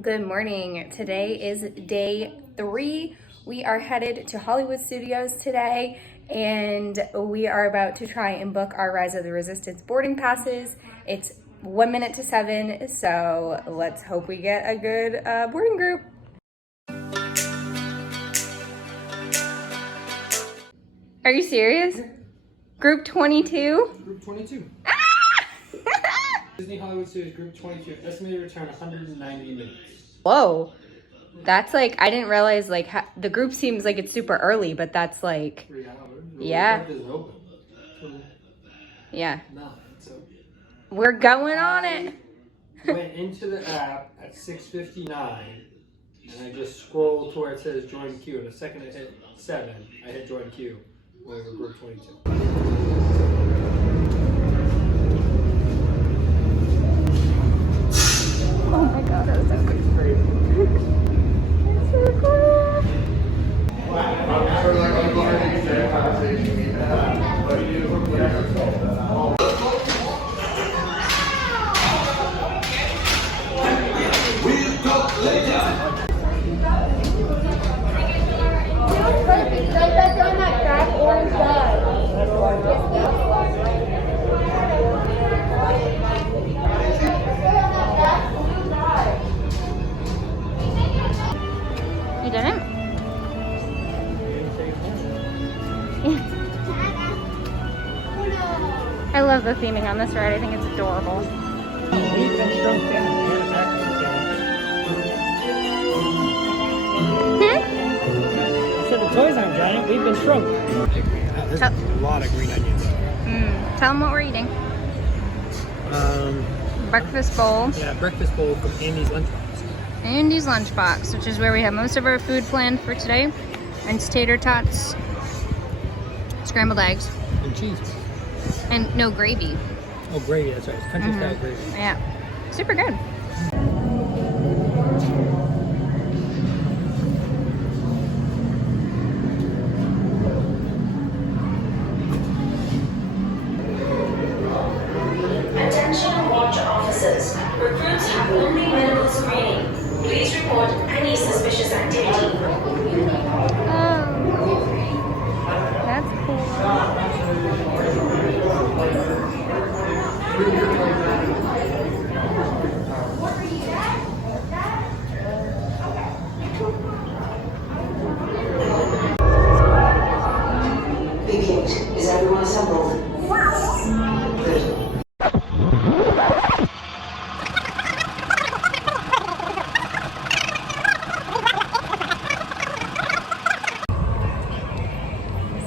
Good morning. Today is day 3. We are headed to Hollywood Studios today, and we are about to try and book our Rise of the Resistance boarding passes. It's 1 minute to 7, so let's hope we get a good boarding group. Are you serious? Group 22? Group 22. Disney Hollywood Studios Group 22. Estimated return 190 minutes. Whoa. That's like, I didn't realize like the group seems like it's super early, but that's like 3 hours. Yeah. The park open. Yeah. No, so We're going on it. went into the app at 6:59 and I just scrolled to where it says join queue. And the second I hit 7, I hit join queue. We're in group 22. Oh my god, that was so crazy. That's so cool. You didn't? I love the theming on this ride. I think it's adorable. We've been shrunk down. So the toys aren't giant. We've been shrunk. There's a lot of green onions. Tell them what we're eating. Breakfast bowl. Yeah, breakfast bowl from Andy's Lunchbox. Andy's Lunchbox, which is where we have most of our food planned for today. And it's tater tots, scrambled eggs, And cheese. and no gravy. Oh, gravy. That's right. It's country style gravy. Yeah, super good. Attention watch officers. Recruits have only medical screening. Please report any suspicious activity. Oh, that's cool. BB-8, is everyone assembled? Good.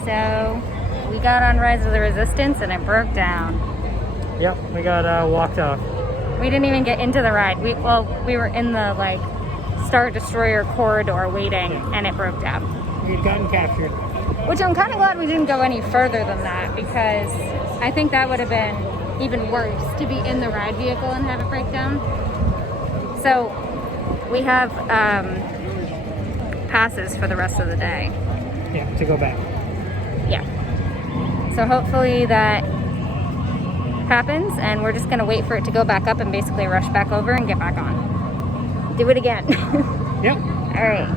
So, we got on Rise of the Resistance and it broke down. Yep, we got walked off. We didn't even get into the ride. We were in the like Star Destroyer corridor waiting, and it broke down. We'd gotten captured. Which I'm kind of glad we didn't go any further than that, because I think that would have been even worse to be in the ride vehicle and have it break down. So we have passes for the rest of the day. Yeah, to go back. Yeah. So hopefully that happens, and we're just gonna wait for it to go back up and basically rush back over and get back on. Do it again. Yep. All right.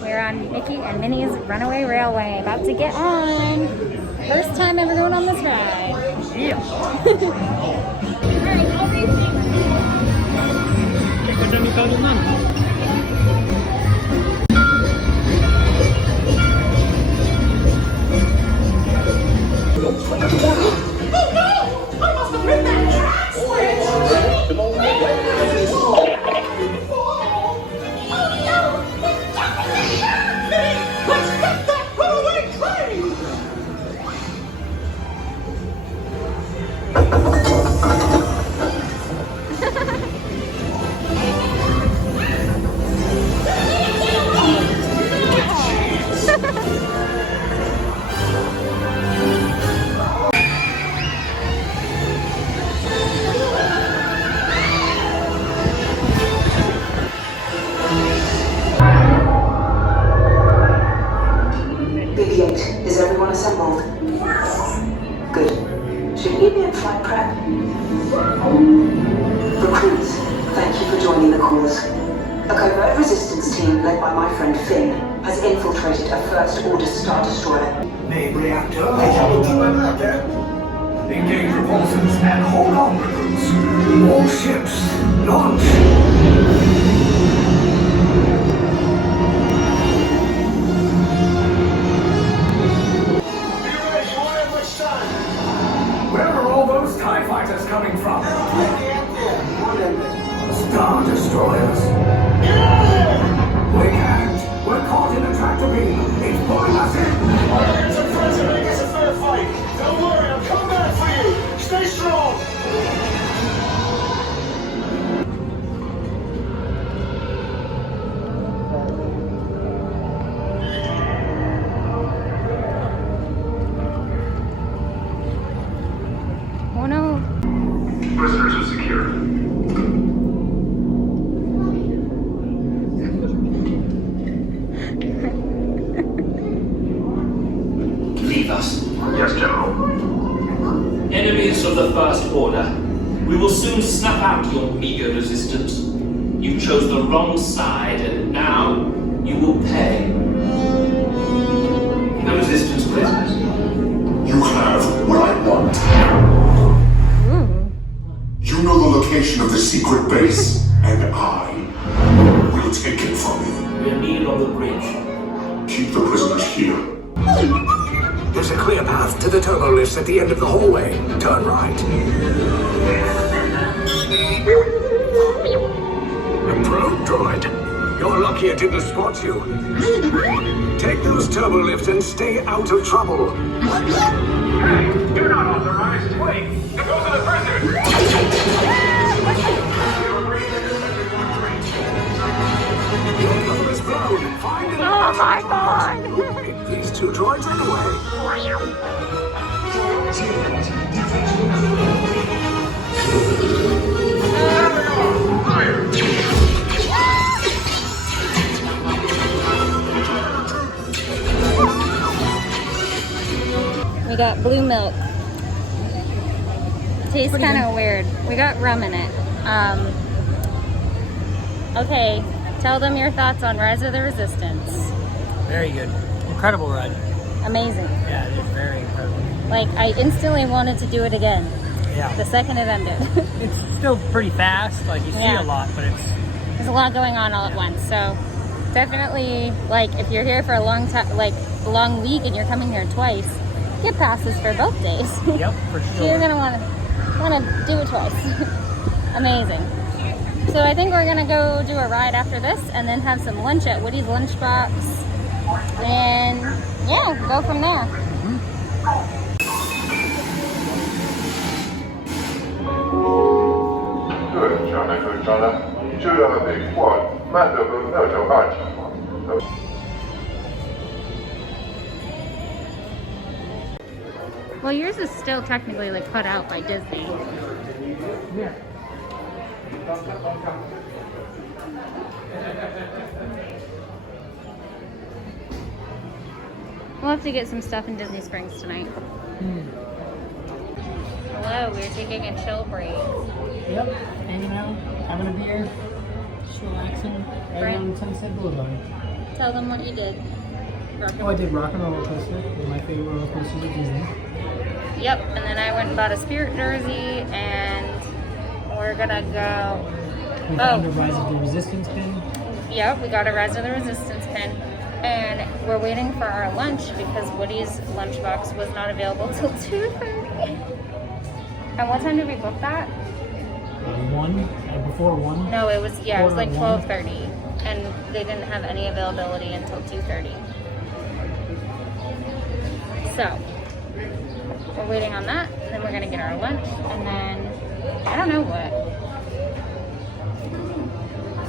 We're on Mickey and Minnie's Runaway Railway, about to get on. First time ever going on this ride. Yeah. flight prep. Recruits, thank you for joining the cause. A covert resistance team led by my friend Finn has infiltrated a First Order Star Destroyer. Main reactor, engage repulsors and hold on, recruits. All ships, launch! Where are all those TIE fighters coming from? Star Destroyers. We can't. We're caught in a tractor beam. It's pulling us in. I'll get some friends and make us a fair fight. Don't worry, I'm coming back for you. Stay strong. Oh no. Prisoners are secure. Leave us. Yes, General. Enemies of the First Order. We will soon snuff out your meager resistance. You chose the wrong side, and now you will pay. The resistance prisoners. You have what I want. You know the location of the secret base, and I will take it from you. We are needed on the bridge. Keep the prisoners here. There's a clear path to the turbo lifts at the end of the hallway. Turn right. A probe droid. You're lucky it didn't spot you. Take those turbo lifts and stay out of trouble. Hey, you're not authorized. Wait, those are the prisoners. Your cover is blown. Find it. Oh my God! These two droids anyway. We got blue milk. Tastes kind of weird. We got rum in it. Okay, tell them your thoughts on Rise of the Resistance. Very good. Incredible ride. Amazing. Yeah, it is very incredible. Like, I instantly wanted to do it again. Yeah. The second it ended. It's still pretty fast. Like, you see Yeah. a lot, but it's... There's a lot going on all at once. So definitely, like, if you're here for a long time, like a long week and you're coming here twice, get passes for both days. Yep, for sure. You're gonna want to do it twice. Amazing. So I think we're gonna go do a ride after this and then have some lunch at Woody's Lunchbox, and yeah, go from there. Well, yours is still technically like put out by Disney. Yeah. We'll have to get some stuff in Disney Springs tonight. Hello, we're taking a chill break. Yep, hanging out, having a beer, chillaxing right on Sunset Boulevard. Tell them what you did. Oh, I did Rock and Roller Coaster, one of my favorite roller coasters at Disney. Yep, and then I went and bought a Spirit jersey, and we're gonna go. We found a Rise of the Resistance pin. Yep, we got a Rise of the Resistance pin, and we're waiting for our lunch because Woody's lunchbox was not available till 2:30. And what time did we book that? 1, before 1. No, it was it was like 1. 12:30, and they didn't have any availability until 2:30. So we're waiting on that, and then we're gonna get our lunch, and then I don't know what.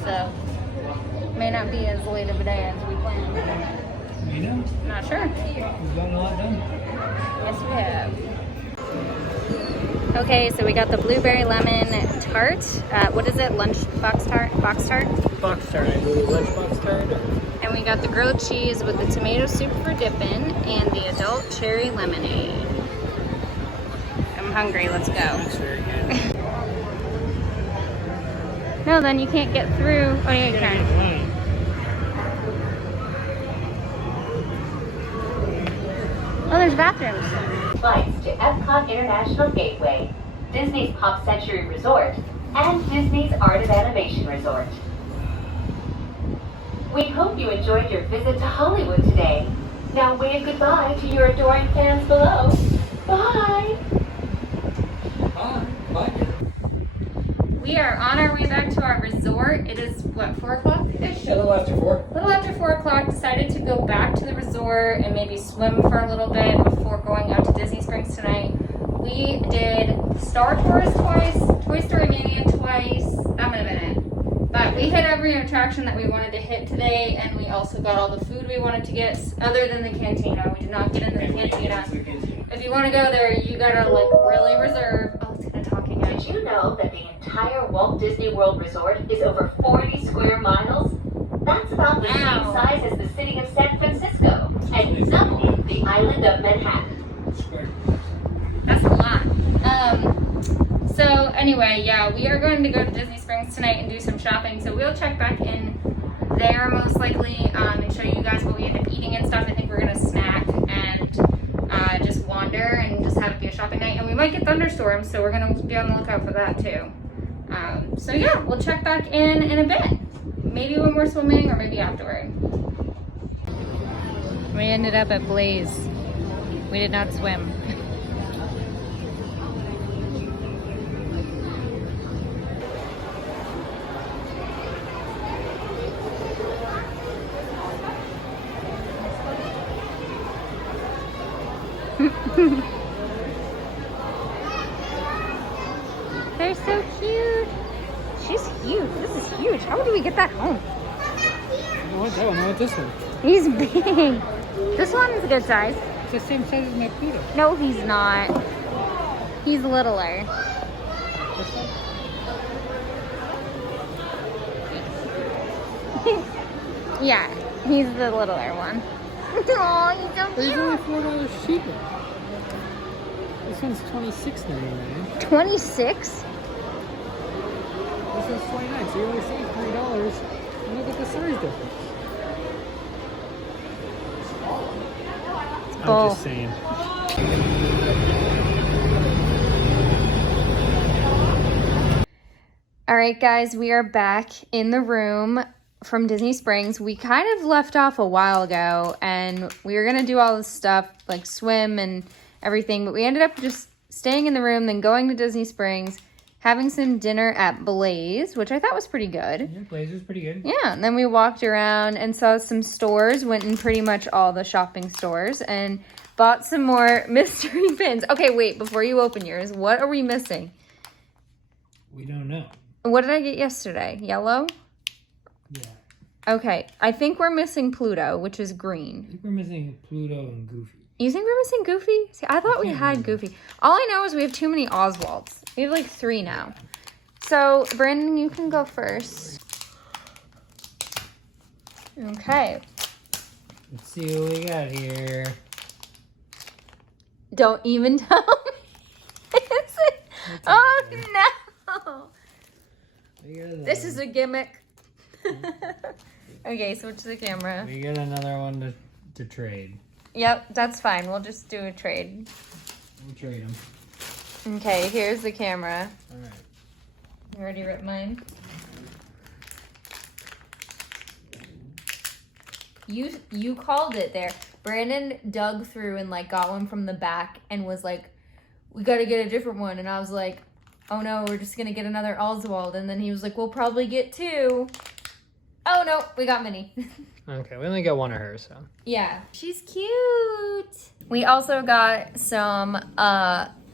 So may not be as late of a day as we planned. You know, Not sure. we've gotten a lot done. Yes, we have. Okay, so we got the blueberry lemon tart. What is it? Box tart? Box tart, I believe, lunchbox tart. And we got the grilled cheese with the tomato soup for dipping and the adult cherry lemonade. I'm hungry. Let's go. That's very good. No, then you can't get through. Oh, yeah, you can. Oh, there's bathrooms. Flights to Epcot International Gateway, Disney's Pop Century Resort, and Disney's Art of Animation Resort. We hope you enjoyed your visit to Hollywood today. Now wave goodbye to your adoring fans below. Bye! Bye. We are on our way back to our resort. It is, what, 4 o'clock-ish? A little after 4. A little after 4 o'clock, decided to go back to the resort and maybe swim for a little bit before going out to Disney Springs tonight. We did Star Tours twice, Toy Story Mania twice. That might have been it. But we hit every attraction that we wanted to hit today, and we also got all the food we wanted to get, other than the cantina. We did not get into the cantina. If you want to go there, you gotta like really reserve. Oh, it's gonna talk again. Did you know that the entire Walt Disney World Resort is over 40 square miles? That's about the same size as the city of San Francisco and double the island of Manhattan. That's a lot. So anyway, yeah, we are going to go to Disney Springs tonight and do some shopping. So we'll check back in there most likely and show you guys what we end up eating and stuff. I think we're gonna snack and just wander and just have it be a shopping night. And we might get thunderstorms, so we're gonna be on the lookout for that too. So yeah, we'll check back in a bit. Maybe when we're swimming or maybe afterward. We ended up at Blaze. We did not swim. They're so cute. She's huge. This is huge. How do we get that home? I want that one. I want this one. He's big. This one is a good size. It's the same size as my Pluto. No, he's not. He's littler. Yeah, he's the littler one. Oh, he's so But he's cute. only $4 cheaper. This one's $26.99. 26? This one's $29, so you only save $3. And look at the size difference. I'm just saying. All right, guys, we are back in the room from Disney Springs. We kind of left off a while ago, and we were going to do all this stuff, like swim and everything, but we ended up just staying in the room, then going to Disney Springs, having some dinner at Blaze, which I thought was pretty good. Yeah, Blaze was pretty good. Yeah, and then we walked around and saw some stores, went in pretty much all the shopping stores, and bought some more mystery pins. Okay, wait, before you open yours, what are we missing? We don't know. What did I get yesterday? Yellow? Yeah. Okay, I think we're missing Pluto, which is I green. think we're missing Pluto and Goofy. You think we're missing Goofy? See, I thought we had Goofy. All I know is we have too many Oswalds. We have like 3 now. So, Brandon, you can go first. Okay. Let's see what we got here. Don't even tell me. Is it? Oh, no. This is a gimmick. Okay, switch the camera. We got another one to trade. Yep, that's fine. We'll just do a trade. We'll trade them. Okay, here's the camera. All right. You already ripped mine? You called it there. Brandon dug through and like got one from the back and was like, we gotta get a different one. And I was like, oh no, we're just gonna get another Oswald. And then he was like, we'll probably get 2. Oh no, we got Minnie. Okay, we only got one of her, so. Yeah, she's cute. We also got some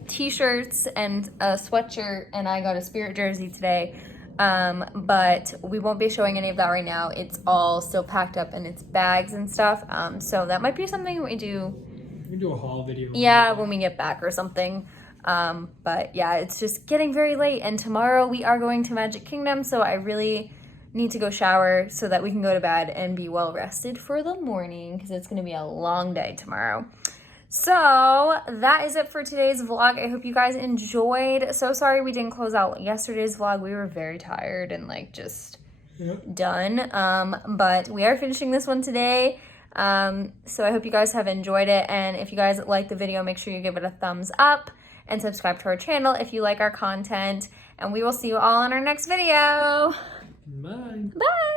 t-shirts and a sweatshirt, and I got a Spirit jersey today. But we won't be showing any of that right now. It's all still packed up in its bags and stuff. So that might be something we do. We can do a haul video. Yeah, when we get back or something. But yeah, it's just getting very late, and tomorrow we are going to Magic Kingdom, so I really need to go shower so that we can go to bed and be well rested for the morning, because it's going to be a long day tomorrow. So that is it for today's vlog. I hope you guys enjoyed. So sorry we didn't close out yesterday's vlog. We were very tired and like just done. But we are finishing this one today. So I hope you guys have enjoyed it. And if you guys like the video, make sure you give it a thumbs up and subscribe to our channel if you like our content. And we will see you all in our next video. Bye. Bye.